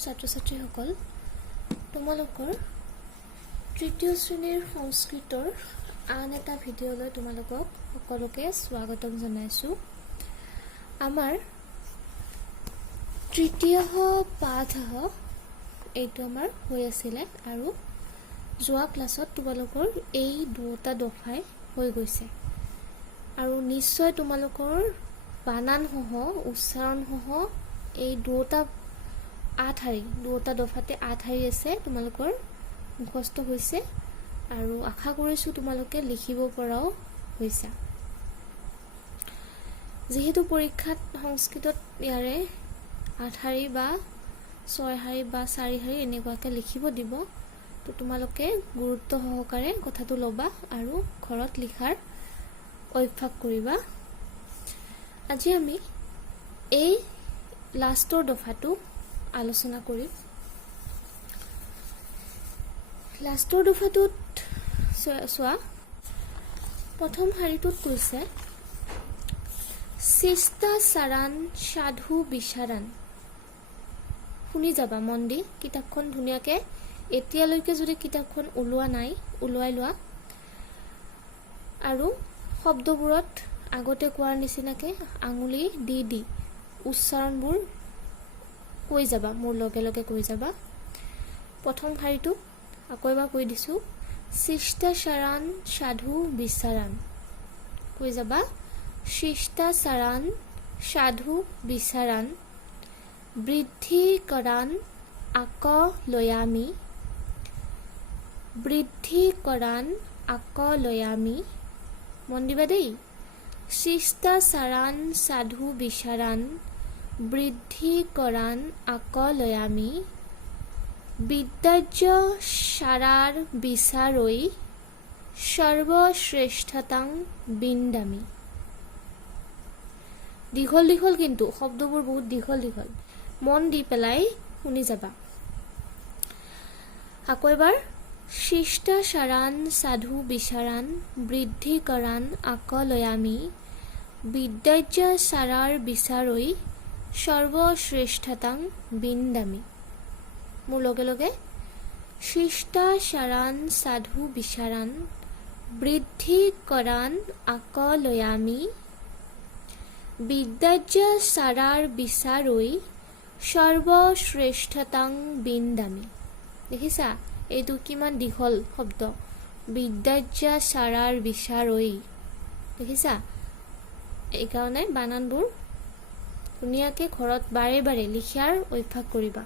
ছাত্ৰ-ছাত্ৰীসকল তোমালোকৰ তৃতীয় শ্ৰেণীৰ সংস্কৃতৰ আন এটা ভিডিঅ'লৈ তোমালোকক সকলোকে স্বাগতম জনাইছোঁ। আমাৰ তৃতীয় পাঠ এইটো আমাৰ হৈ আছিলে আৰু যোৱা ক্লাছত তোমালোকৰ এই দুটা দফাই হৈ গৈছে আৰু নিশ্চয় তোমালোকৰ বানান সহ উচ্চাৰণ সহ এই দুটা দুটা দফাতে 8 শাৰী আছে তোমালোকৰ মুখস্থ হৈছে আৰু আশা কৰিছোঁ তোমালোকে লিখিব পৰাও হৈছে। যেহেতু পৰীক্ষাত সংস্কৃতত ইয়াৰে 8 শাৰী বা 6 শাৰী বা 4 শাৰী এনেকুৱাকৈ লিখিব দিব, তো তোমালোকে গুৰুত্ব সহকাৰে কথাটো ল'বা আৰু ঘৰত লিখাৰ অভ্যাস কৰিবা। আজি আমি এই লাষ্টৰ দফাটো আলোচনা কৰিম। লাষ্টৰ দফাটোত চোৱা, প্ৰথম শাৰীটোত কৈছে শিষ্টাচাৰণ সাধু বিচাৰণ। শুনি যাবা মন দি, কিতাপখন ধুনীয়াকৈ এতিয়ালৈকে যদি কিতাপখন ওলোৱা নাই ওলোৱাই লোৱা আৰু শব্দবোৰত আগতে কোৱাৰ নিচিনাকৈ আঙুলি দি উচ্চাৰণবোৰ কৈ যাবা, মোৰ লগে লগে কৈ যাবা। প্ৰথম শাৰীটো আকৌ এবাৰ কৈ দিছোঁ, শিষ্টাচাৰণ সাধু বিচাৰণ। কৈ যাবা, শিষ্টাচাৰণ সাধু বিচাৰণ বৃদ্ধিকৰণ আকলয়ামি। বৃদ্ধিকৰণ আকলয়ামি, মন দিবা দেই। শিষ্টাচাৰণ সাধু বিচাৰণ বৃদ্ধিকৰণ আকলয়ামি বিদ্যাৰ্য সাৰাৰ বিচাৰৈ সৰ্বশ্ৰেষ্ঠতাং বিন্দামি। দীঘল দীঘল, কিন্তু শব্দবোৰ বহুত দীঘল দীঘল, মন দি পেলাই শুনি যাবা। আকৌ এবাৰ, শিষ্টাচাৰণ সাধু বিচাৰণ বৃদ্ধিকৰণ আকলয়ামি বিদ্যাৰ্য সাৰাৰ বিচাৰৈ সৰ্বশ্ৰেষ্ঠতাং বিন্দামি। মোৰ লগে লগে, শিষ্টাচাৰণ সাধু বিচাৰণ বৃদ্ধিকৰণ আকলয়ামি বিদ্যাৰ্য সাৰাৰ বিচাৰৈ সৰ্বশ্ৰেষ্ঠতাং বিন্দামি। দেখিছা এইটো কিমান দীঘল শব্দ, বিদ্যাৰ্য সাৰাৰ বিচাৰৈ। দেখিছা, এইকাৰণে বানানবোৰ ধুনীয়াকৈ ঘৰত বাৰে বাৰে লিখাৰ অভ্যাস কৰিবা।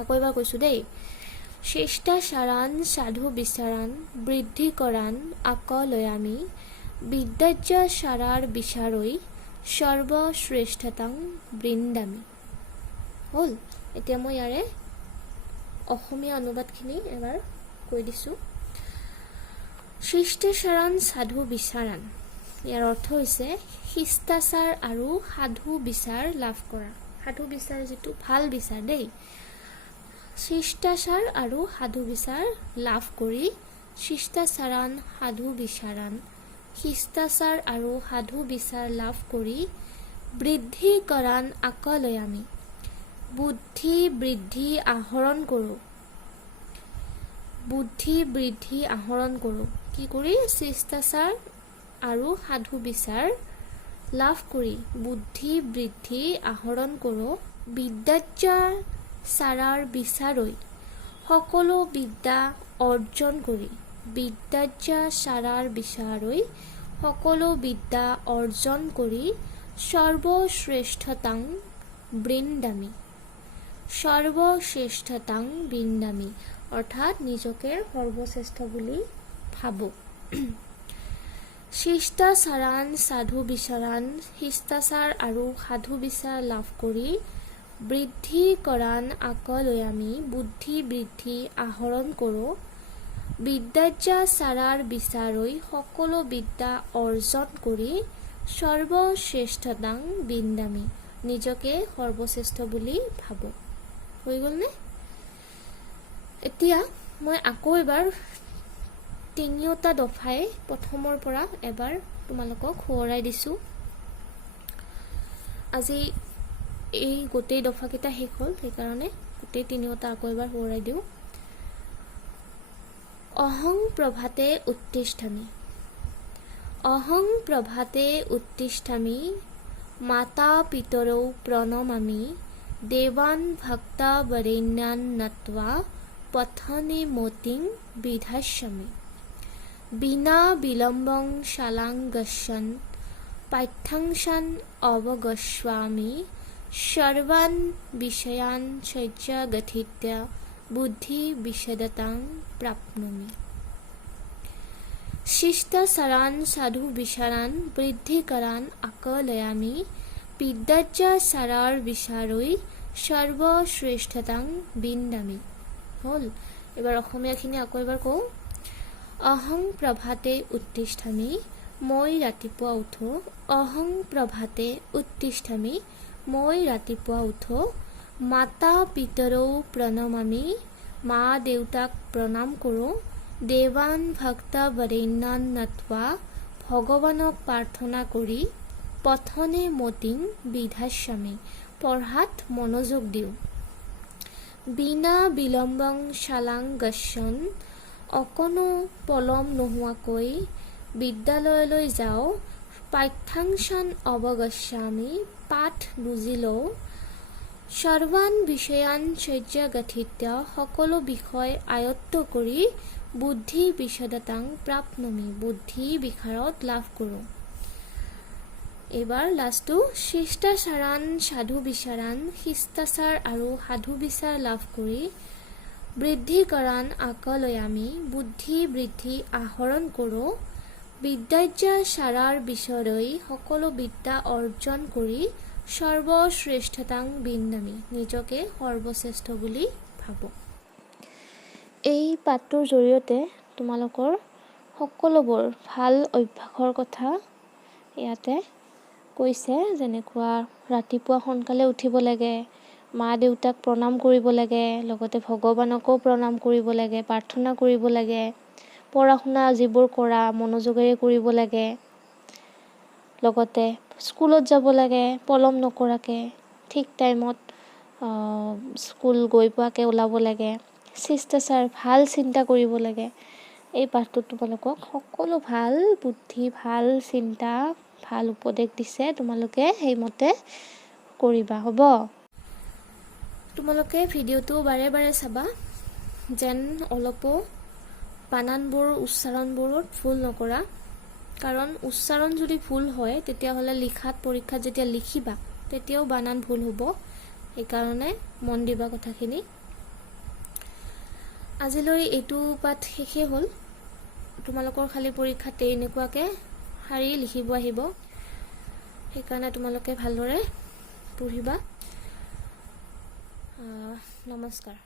আকৌ এবাৰ কৈছোঁ দেই, শিষ্টাচাৰণ সাধু বিচাৰণ বৃদ্ধিকৰণ আকলয়ামি বিদ্যাৰ্য সাৰাৰ বিচাৰৈ সৰ্বশ্ৰেষ্ঠতাং বৃন্দামি। হ'ল, এতিয়া মই ইয়াৰে অসমীয়া অনুবাদখিনি এবাৰ কৈ দিছোঁ। শিষ্টাচাৰণ সাধু বিচাৰণ, ইয়াৰ অৰ্থ হৈছে শিষ্টাচাৰ আৰু সাধু বিচাৰ লাভ কৰা। সাধু বিচাৰ যিটো ভাল বিচাৰ দেই, শিষ্টাচাৰ আৰু সাধু বিচাৰ লাভ কৰি শিষ্টাচাৰণ সাধু বিচাৰণ, শিষ্টাচাৰ আৰু সাধু বিচাৰ লাভ কৰি বৃদ্ধিকৰণ আকলয়ামি বুদ্ধি বৃদ্ধি আহৰণ কৰোঁ। বুদ্ধি বৃদ্ধি আহৰণ কৰোঁ কি কৰি? শিষ্টাচাৰ আৰু সাধু বিচাৰ লাভ কৰি বুদ্ধি বৃদ্ধি আহৰণ কৰোঁ। বিদ্যাৰ্য সাৰাৰ বিচাৰৈ সকলো বিদ্যা অৰ্জন কৰি। বিদ্যাৰ্য সাৰাৰ বিচাৰৈ সকলো বিদ্যা অৰ্জন কৰি সৰ্বশ্ৰেষ্ঠতাং বৃন্দামি। সৰ্বশ্ৰেষ্ঠতাং বৃন্দামি অৰ্থাৎ নিজকে সৰ্বশ্ৰেষ্ঠ বুলি ভাবোঁ। শিষ্টাচাৰণ সাধু বিচাৰণ শিষ্টাচাৰ আৰু সাধু বিচাৰ লাভ কৰি বৃদ্ধিকৰণ আকলয়ামি বুদ্ধি বৃদ্ধি আহৰণ কৰোঁ। বিদ্যাৰ্য সাৰাৰ বিচাৰৈ সকলো বিদ্যা অৰ্জন কৰি সৰ্বশ্ৰেষ্ঠতাং বিন্দামি নিজকে সৰ্বশ্ৰেষ্ঠ বুলি ভাবোঁ। হৈ গ'লনে? এতিয়া মই আকৌ এবাৰ তিনিওটা দফাই প্ৰথমৰ পৰা এবাৰ তোমালোকক সোঁৱৰাই দিছোঁ। আজি এই গোটেই দফাকেইটা শেষ হ'ল, সেইকাৰণে গোটেই তিনিওটা আকৌ এবাৰ সোঁৱৰাই দিওঁ। অহং প্ৰভাতে উত্তিষ্ঠামি, অহং প্ৰভাতে উত্তিষ্ঠামি, মাতা পিতৰৌ প্ৰণমামি, দেৱান ভক্তা বৰেণ্যান নত্বা, পথনে মতিং বিধাস্যামি। বিনা বিলম্বং শালাং গচ্ছন, পাঠ্যাংশান অৱগচ্ছামি, সৰ্বান বিষয়ান সজ্জাগঠিত্য, বুদ্ধি বিশদতাং প্ৰাপ্নোমি। শিষ্টাচাৰান সাধু বিচাৰান, বৃদ্ধিকৰান আকলয়ামি, বিদ্যাচাৰাৰ বিচাৰৈ, সৰ্বশ্ৰেষ্ঠতাং বিন্দামি। হ'ল। এবাৰ অসমীয়াখিনি আকৌ এবাৰ কওঁ। অহং প্ৰভাতে উত্তিষ্ঠামি, মই ৰাতিপুৱা উঠো। অহং প্ৰভাতে উত্তিষ্ঠামি, মই ৰাতিপুৱা উঠো। মাতা পিতৰৌ প্ৰণমামি, মা দেউতাক প্ৰণাম কৰোঁ। দেৱান ভক্তা বৰেণ্যান নত্বা, ভগৱানক প্ৰাৰ্থনা কৰি। পথনে মতিং বিধাস্যামি, পঢ়াত মনোযোগ দিওঁ। বিনা বিলম্বং শালাং গচ্ছন, অকণো পলম নোহোৱাকৈ বিদ্যালয়লৈ যাওঁ। পাঠ্যাংশান অৱগচ্ছামি, পাঠ বুজি লওঁ। সৰ্বান বিষয়ান সজ্জাগঠিত্য, সকলো বিষয় আয়ত্ত কৰি। বুদ্ধি বিশদতাং প্ৰাপ্নোমি, বুদ্ধি বিশাৰদ লাভ কৰোঁ। এইবাৰ লাষ্টটো। শিষ্টাচাৰান সাধু বিচাৰান, শিষ্টাচাৰ আৰু সাধু বিচাৰ লাভ কৰি। বৃদ্ধিকৰান আকলয়ামি, বুদ্ধি বৃদ্ধি আহৰণ কৰোঁ। বিদ্যাচাৰাৰ বিচাৰৈ, সকলো বিদ্যা অৰ্জন কৰি। সৰ্বশ্ৰেষ্ঠতাং বিন্দামি, নিজকে সৰ্বশ্ৰেষ্ঠ বুলি ভাবোঁ। এই পাঠটোৰ জৰিয়তে তোমালোকৰ সকলোবোৰ ভাল অভ্যাসৰ কথা ইয়াতে কৈছে। যেনেকুৱা ৰাতিপুৱা সোনকালে উঠিব লাগে, মা দেউতাক প্ৰণাম কৰিব লাগে, লগতে ভগৱানকো প্ৰণাম কৰিব লাগে, প্ৰাৰ্থনা কৰিব লাগে। পঢ়া শুনা যিবোৰ কৰা মনোযোগেৰে কৰিব লাগে। লগতে স্কুলত যাব লাগে পলম নকৰাকৈ, ঠিক টাইমত স্কুল গৈ পোৱাকৈ ওলাব লাগে। শিষ্টাচাৰ ভাল চিন্তা কৰিব লাগে। এই পাঠটোত তোমালোকক সকলো ভাল বুদ্ধি, ভাল চিন্তা, ভাল উপদেশ দিছে। তোমালোকে সেইমতে কৰিবা, হ'ব? তোমালোকে ভিডিঅ'টো বাৰে বাৰে চাবা, যেন অলপো বানানবোৰ উচ্চাৰণবোৰত ভুল নকৰা। কাৰণ উচ্চাৰণ যদি ভুল হয় তেতিয়াহ'লে লিখাত পৰীক্ষাত যেতিয়া লিখিবা তেতিয়াও বানান ভুল হ'ব। সেইকাৰণে মন দিবা কথাখিনি। আজিলৈ এইটো পাঠ শেষেই হ'ল। তোমালোকৰ খালী পৰীক্ষাত এনেকুৱাকৈ শাৰী লিখিব আহিব। সেইকাৰণে তোমালোকে ভালদৰে পঢ়িবা। নমস্কাৰ।